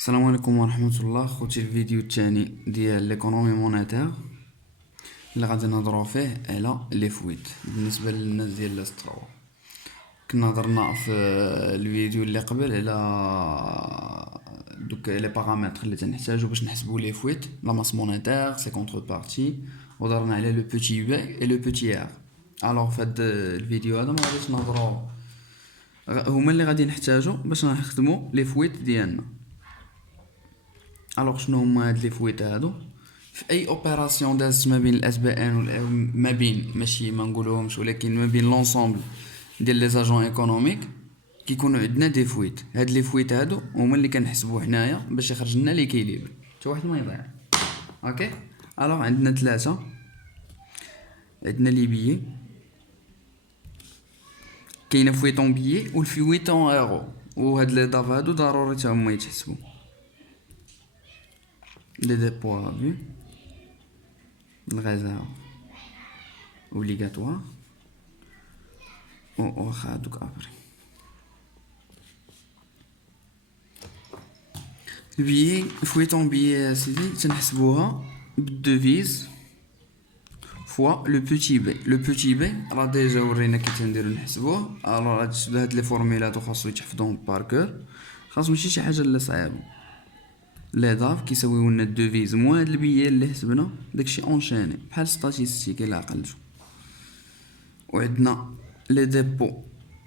السلام عليكم ورحمة الله. خوتي الفيديو الثاني ديال ليكونومي مونيتير اللي غادي نهضروا فيه على لي فويت بالنسبة للناس ديال الاستروا. كنا هضرنا في الفيديو اللي قبل على دوك لي بارامتر اللي تنحتاجو باش نحسبوا لي فويت، لا ماس مونيتير، سي كونتر بارتي، وهضرنا على لو بوتي بي اي لو بوتي ار. الوغ في هاد الفيديو هذا ما غاديش نهضروا، هما اللي غادي نحتاجو باش نخدموا لي فويت ديالنا. الوغ شنو هما هاد لي فويت هادو؟ في اي اوبيراسيون دازت ما بين الاس بي ان ما بين، ماشي ما نقولوهمش، ولكن ما بين لونسومبل ديال لي زاجون ايكونوميك كيكونوا عندنا دي فويت. هاد لي فويت هادو هما اللي كنحسبوا حنايا باش يخرج لنا ليكيليبر، حتى واحد ما يضيع. اوكي، الوغ عندنا ثلاثه. عندنا لي بيي، كاينه فويتون بيي والفويتون ايرو، وهاد لي داف هادو ضروري تا هما يتحسبوا. Les dépôts à vue, le réserve obligatoire ou donc après. Le billet, il faut être en billet, c'est devise fois le petit b. Le petit b, alors déjà ورينا كي تنديرو نحسبوه. alors هاد لي فورميلات خاصو يتحفظوا باركور، خاص ماشي شي حاجه اللي صعيبه. لي داف كيساويو لنا الدوفيز موان هاد البيي اللي حسبنا، داكشي اونشاني بحال ستاتيستيك الا عقلتو. وعندنا لي ديبو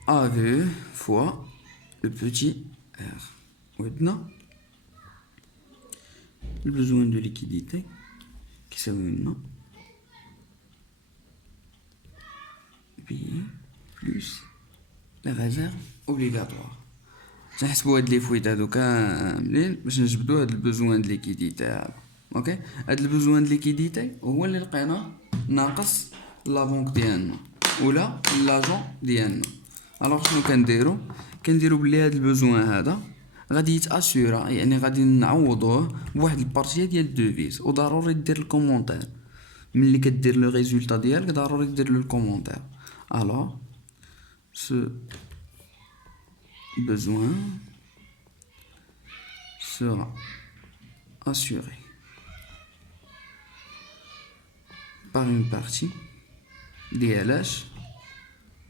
افي فوا لو بوتي ار، وعندنا البوزوان دو ليكيديتي كيساويو لنا بيي بلوس لي ريزيرف اوبليغاتوار. تنحسبوا هاد لي فويت هادو كاملين باش نجبدو هاد البوزوان د ليكيديتي هذا. اوكي، هاد البوزوان د ليكيديتي هو اللي لقينا ناقص لا بونك ديالنا ولا لاجون ديالنا. الوغ شنو كنديرو بلي هاد البوزوان هذا غادي يتاسيورا، يعني غادي نعوضوه بواحد البارتيه ديال الدوفيز، وضروري دير الكومونتير ملي كدير لو ريزولطا ديالك، ضروري دير له الكومونتير. الوغ ce besoin sera assuré par une partie DLH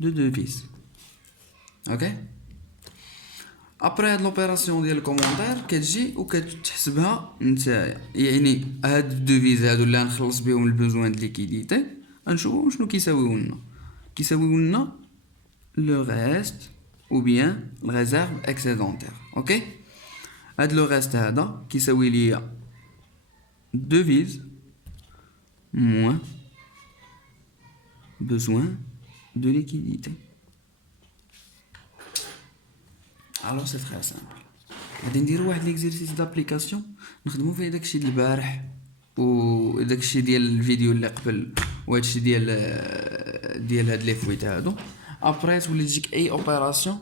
de devises. Ok, après l'opération ديال الكومونتير كتجي وكتحسبها نتايا، يعني هاد الدوفيز هادو اللي غنخلص بهم البوزوان د ليكيديتي غنشوفو شنو كيساويو لنا لو ريست ou bien le réserve excédentaire. Ok, هاد لو ريست هذا كيساوي ليا devise moins besoin de liquidité. alors c'est très simple. غادي نديرو واحد ليكزيرسيس دابليكاسيون نخدمو فيه داكشي ديال البارح وداكشي ديال الفيديو اللي قبل، وهادشي ديال هاد لي فويت هادو. ابري تولي تجيك اي اوبيراسيون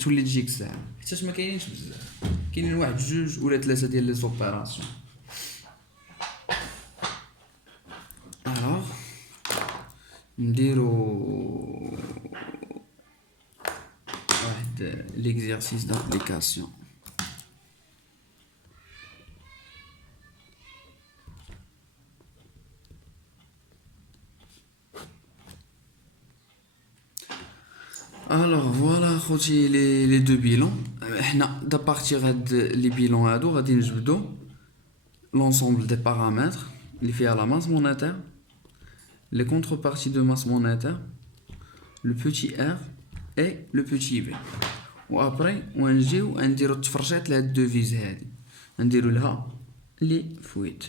تولي تجيك ساهل، حيت ما كاينينش بزاف، كاينين واحد جوج ولا ثلاثه ديال لي زوبيراسيون. الوغ نديرو واحد ليكزيرسيس دابليكاسيون. الوغ فوالا خوتي لي دو بيلون. حنا دا بارتير هاد لي بيلون هادو غادي نجبدو l'ensemble des paramètres اللي فيها la masse monétaire, les contreparties de masse monétaire, le petit r et le petit b. وابري ونجيو نديرو التفرجات لهاد الدوفيز هادي، نديرو لها لي فويت.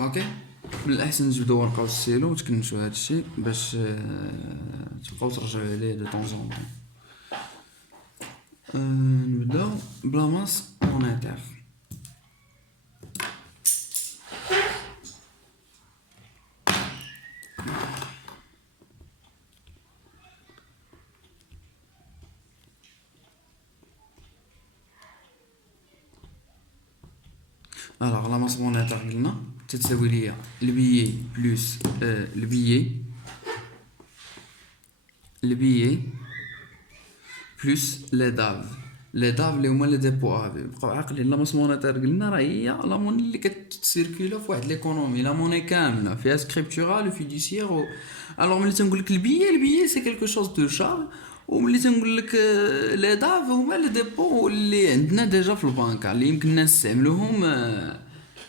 اوكي، من الاحسن نجبدو ورقه والسيلو وتكنشو هادشي باش تبقاو ترجعو عليه دو طون زون طون. نبداو بلا ماس مونيتير. alors la masse monétaire قلنا تتساوي ليا البيي بلس البيي بلس لي داف لي داف اللي هما لي ديبو افي. بقاو عاقلين لا ماس مونيتير قلنا راه هي لا موني اللي كتسيركيلا في واحد ليكونومي، لا موني كامله فيها سكريبتورال وفيديسيير الوغ ملي تنقول لك البيي سي كيلكو شوز دو شارج، وملي تنقول لك لي داف هما لي ديبو اللي عندنا ديجا في البنك اللي يمكننا نستعملوهم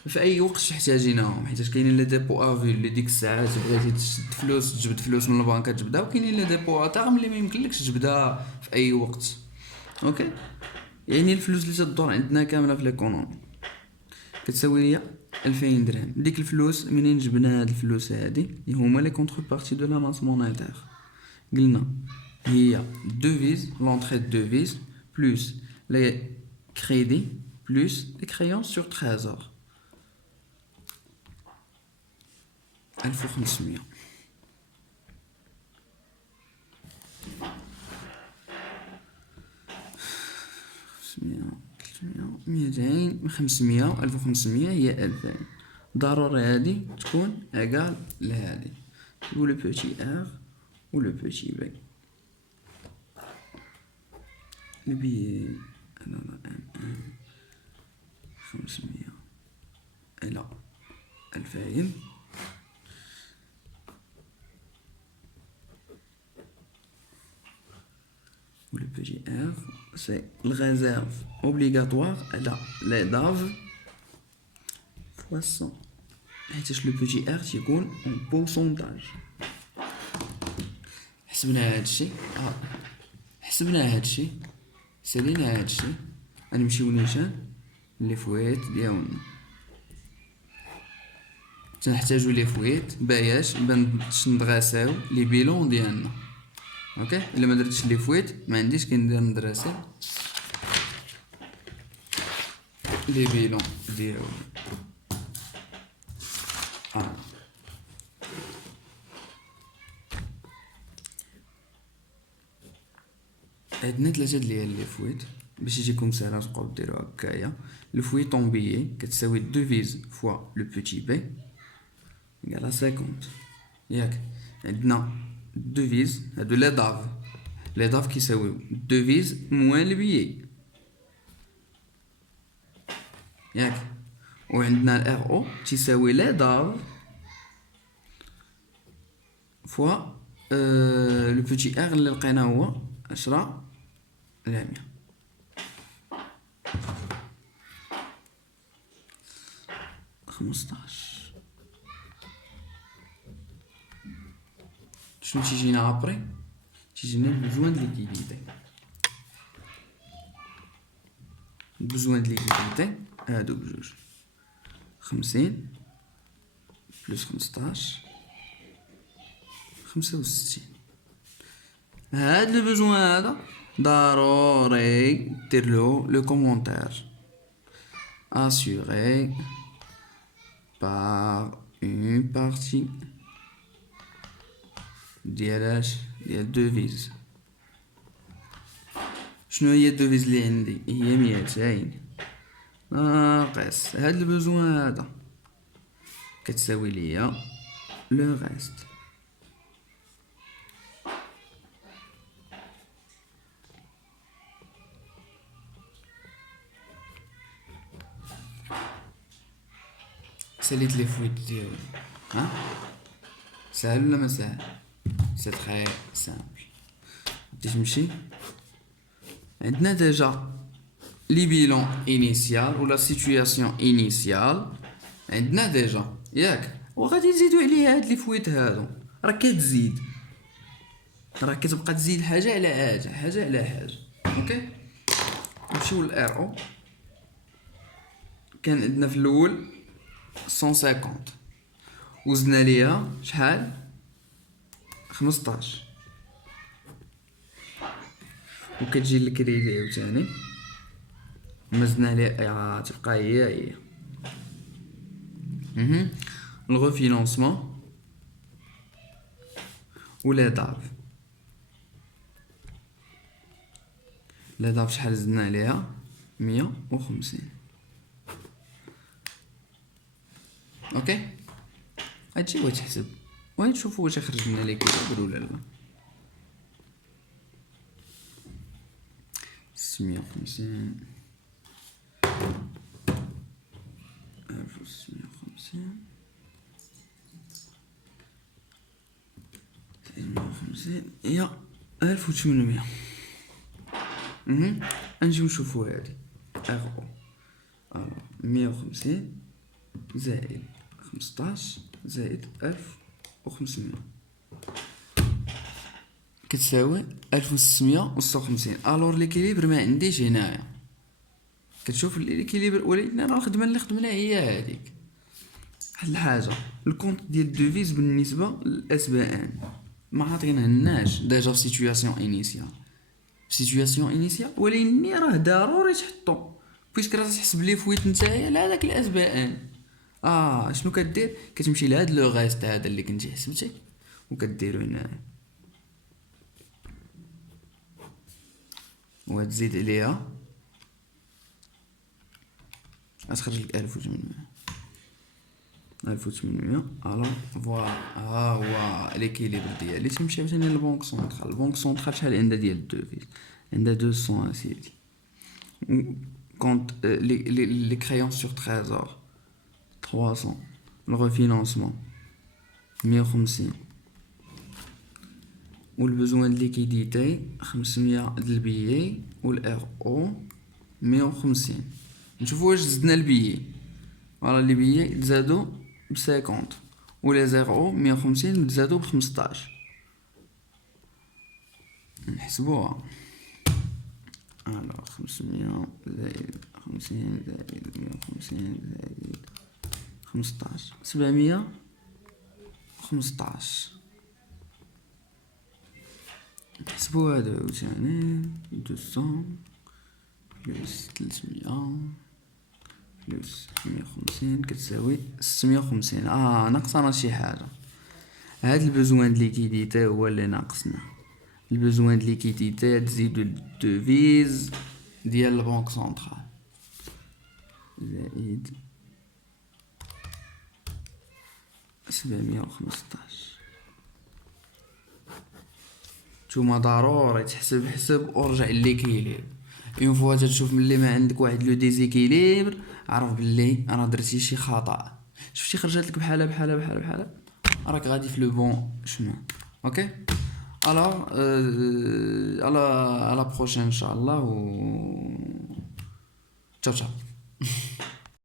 في اي وقت احتاجيناهم، حيت كاينين لي ديبو افي اللي ديك الساعات بغيتي تشد فلوس تجبد فلوس من البنك تجبدها، وكاينين لي ديبو تاغ اللي ما يمكنلكش تجبدها في اي وقت. اوكي، يعني الفلوس اللي تدور عندنا كامله في ليكونومي كتساوي ليا 2000 درهم. ديك الفلوس منين جبنا هاد الفلوس هادي اللي هما لي كونتر بارتي دو لا ماس مونيتير؟ قلنا هي دوفيز لونطري دو دوفيز بلوس لي كريدي بلوس لي كريون سور تريزور 1500. 200 500 1500 هي 2000. ضروري هادي تكون اقال لهادي و لو بوتي ار و لو بوتي بي. البي لا ام 500 الى 2000 ou le PGR, c'est la réserve obligatoire là, les DAV fois 100. Et le PGR يكون en pourcentage. حسبنا هادشي سالينا هادشي، غنمشيو نيشان لي فويت ديالنا. تنحتاجو لي فويت باش ندغاساو لي بيلون ديالنا. اوكي، الا ما درتش لي فويت ما عنديش كندير ندراسي لي بيلون ديالو. عندنا ثلاثه ديال لي فويت باش يجيكم ساهل تبقاو ديروا هكايا. لو فويت طون بيي كتساوي دوفيز فوا لو بوتي بي على 50 ياك. عندنا دوفيز هادو لي داف، لي داف كيساويو دوفيز موان البيي ياك. وعندنا الار او تيساوي لي داف فوا لو بوتي ار اللي لقينا هو 10 على 100. خمسطاش. شنو تيجينا ابري؟ تيجينا البوزوان د ليكيديتي. البوزوان د ليكيديتي هادو بجوج 50 بلس 15 65. هاد لو بوزوان هذا ضروري ديرلو لو كومونتير assuré par une partie ديال الدوفيز. شنو هي الدوفيز اللي عندي؟ هي 200 ناقص هاد البوزوان هذا كتساوي ليا لو ريست. ساليت لي فويت ديالي ها، ساهل ولا ما ساهل؟ سي تري سامبل. تمشي عندنا ديجا لي بيلون انيسيال ولا سيتوياسيون انيسيال عندنا ديجا ياك، وغادي نزيدو عليه هاد لي فويت هادو. راك كتزيد، راك كتبقى تزيد حاجه على حاجه حاجه على حاجه. اوكي، نمشيو للار او. كان عندنا في الاول 150 وزدنا ليها شحال 15 وكتجي الكريدي عاوتاني مزدنا ليها تبقى هي الغوفينونسمون ولا داف. لا داف شحال زدنا عليها 150. اوكي، هادشي بغيت تحسب ونشوفو واش خرج لنا ليكيبل ولا لا. 650 1650 650 هي 1800. نجيو نشوفو هادي ار او 150 زائد 15 زائد 1500 كتساوي 1656. الور ليكيليبر ما عنديش هنايا. كتشوف ليكيليبر، ولكن انا الخدمه اللي خدمنا هي هذيك. واحد الحاجه، الكونط ديال الدوفيز بالنسبه للاس بي ان ما عطيناهناش ديجا في سيتوياسيون انيسيال. ولكن راه ضروري تحطو بويسك راه تحسب لي فويت نتايا لهداك الاس بي ان. شنو كدير؟ كتمشي لهاد لو غيست هذا اللي كنتي حسبتي وكديرو هنايا وتزيد عليها غتخرج لك 1800. الو فوالا ها هو ليكيليبر ديالي. تمشي عاوتاني للبنك سونطرال. البنك سونطرال شحال عندها ديال الدوفيز؟ عندها 200 اسيدي. كونت لي كريون سور تريزور 300. الريفينانسمون 150 والبزوان ديال ليكيديتي 500 د البيي والار او 150. نشوفوا واش زدنا البيي. فوالا لي بيي تزادوا ب 50 ولي زيرو 150 تزادوا ب 15. نحسبوها. 500 زائد 50 زائد 150 زائد 15 715. نحسبو هذا عاوتاني 200 بلس 300 بلس 150 كتساوي 650. ناقصنا شي حاجه. هاد البزوان د ليكيديتي هو اللي ناقصنا. البزوان د ليكيديتي تزيدو الدوفيز ديال البنك سونطرال زائد 715. نتوما ضروري تحسب حسب ورجع ليكيليبر. اون فوا تشوف ملي ما عندك واحد لو ديزيكيليبر عرف بلي راه درتي شي خطا. شفتي خرجت لك بحال راك غادي في لو بون chemin. اوكي alors à la prochaine inchallah. Ciao ciao.